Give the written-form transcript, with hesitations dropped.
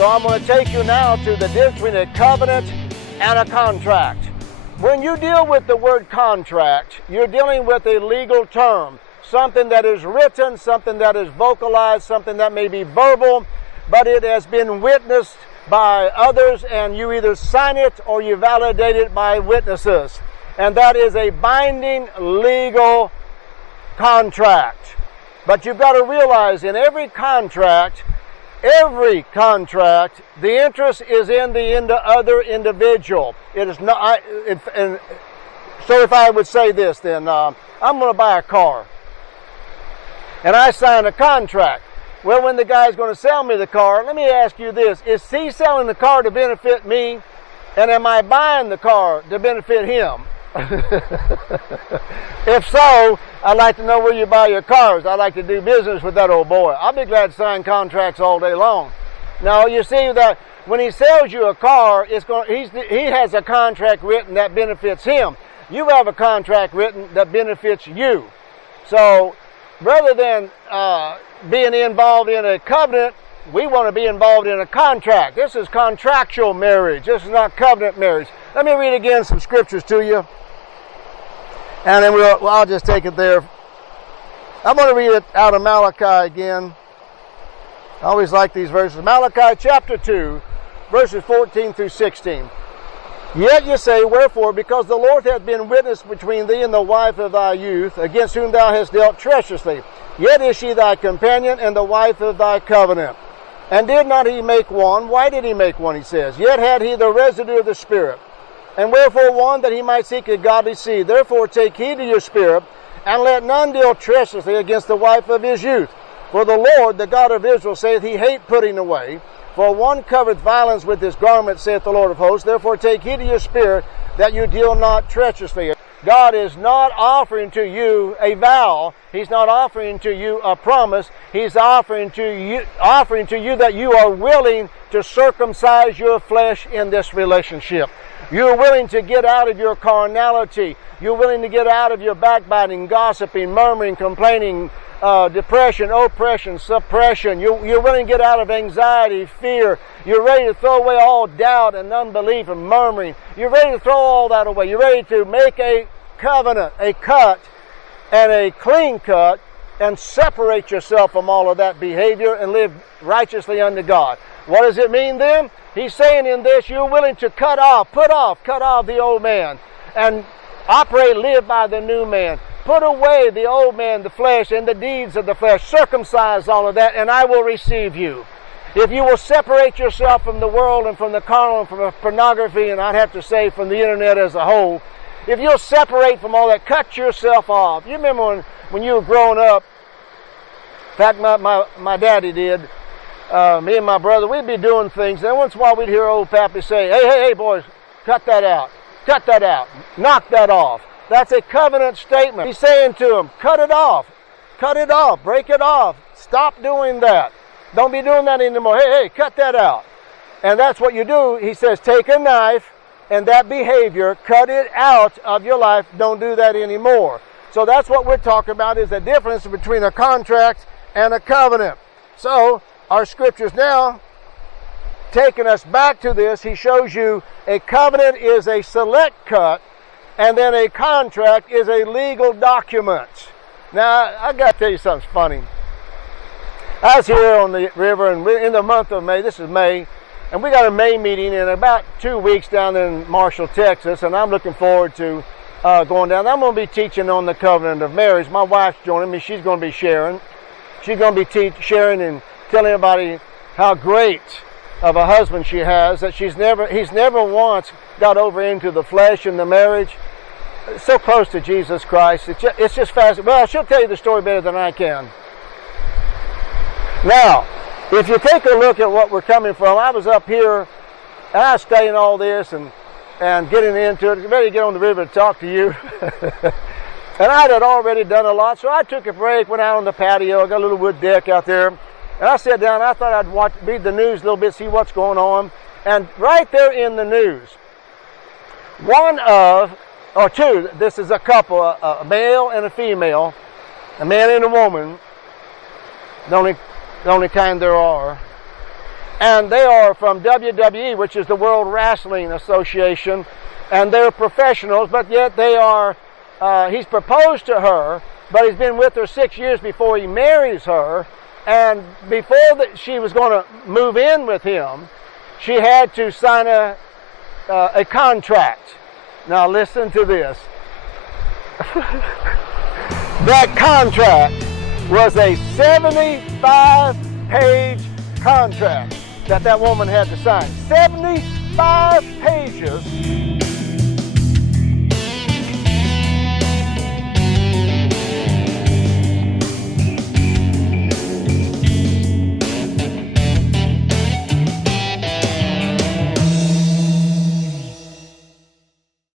So I'm going to take you now to the difference between a covenant and a contract. When you deal with the word contract, you're dealing with a legal term, something that is written, something that is vocalized, something that may be verbal, but it has been witnessed by others, and you either sign it or you validate it by witnesses. And that is a binding legal contract. But you've got to realize in every contract, the interest is in the other individual. It is not. So if I would say this, then I'm going to buy a car, and I sign a contract. Well, when the guy's going to sell me the car, let me ask you this: is he selling the car to benefit me, and am I buying the car to benefit him? If so, I'd like to know where you buy your cars. I'd like to do business with that old boy. I'll be glad to sign contracts all day long. Now, you see that when he sells you a car, he has a contract written that benefits him. You have a contract written that benefits you. So, rather than being involved in a covenant, we want to be involved in a contract. This is contractual marriage. This is not covenant marriage. Let me read again some scriptures to you, and then I'll just take it there. I'm going to read it out of Malachi again. I always like these verses. Malachi chapter 2, verses 14 through 16. Yet you say, wherefore, because the Lord hath been witness between thee and the wife of thy youth, against whom thou hast dealt treacherously. Yet is she thy companion and the wife of thy covenant. And did not he make one? Why did he make one, he says? Yet had he the residue of the Spirit. And wherefore one, that he might seek a godly seed. Therefore take heed to your spirit, and let none deal treacherously against the wife of his youth. For the Lord, the God of Israel, saith, he hate putting away. For one covereth violence with his garment, saith the Lord of hosts. Therefore take heed to your spirit, that you deal not treacherously. God is not offering to you a vow. He's not offering to you a promise. He's offering to you that you are willing to circumcise your flesh in this relationship. You're willing to get out of your carnality. You're willing to get out of your backbiting, gossiping, murmuring, complaining, depression, oppression, suppression. You're willing to get out of anxiety, fear. You're ready to throw away all doubt and unbelief and murmuring. You're ready to throw all that away. You're ready to make a covenant, a cut, and a clean cut, and separate yourself from all of that behavior and live righteously unto God. What does it mean then? He's saying in this, you're willing to cut off the old man, and live by the new man. Put away the old man, the flesh, and the deeds of the flesh. Circumcise all of that, and I will receive you. If you will separate yourself from the world and from the carnal and from the pornography, and I'd have to say from the internet as a whole, if you'll separate from all that, cut yourself off. You remember when you were growing up, in fact, my daddy did, me and my brother, we'd be doing things, and once in a while we'd hear old Pappy say, hey, boys, cut that out, knock that off. That's a covenant statement. He's saying to them, cut it off, break it off, stop doing that. Don't be doing that anymore. Hey, cut that out. And that's what you do. He says, take a knife and that behavior, cut it out of your life. Don't do that anymore. So that's what we're talking about, is the difference between a contract and a covenant. So our scriptures now, taking us back to this, he shows you a covenant is a select cut, and then a contract is a legal document. Now, I got to tell you something funny. I was here on the river, and in the month of May, this is May, and we got a May meeting in about 2 weeks down in Marshall, Texas, and I'm looking forward to going down. I'm going to be teaching on the covenant of marriage. My wife's joining me. She's going to be sharing. She's going to be sharing and telling everybody how great of a husband she has, that he's never once got over into the flesh in the marriage. So close to Jesus Christ. It's just fascinating. Well, she'll tell you the story better than I can. Now, if you take a look at what we're coming from, I was up here, and I was studying all this and getting into it, ready to get on the river to talk to you. And I had already done a lot, so I took a break, went out on the patio. I got a little wood deck out there, and I sat down. I thought I'd read the news a little bit, see what's going on. And right there in the news, this is a couple, a male and a female, a man and a woman, the only kind there are. And they are from WWE, which is the World Wrestling Association, and they're professionals, but yet they are, he's proposed to her, but he's been with her 6 years before he marries her, and before she was going to move in with him, she had to sign a contract. Now listen to this. That contract was a 75-page contract that woman had to sign. 75 pages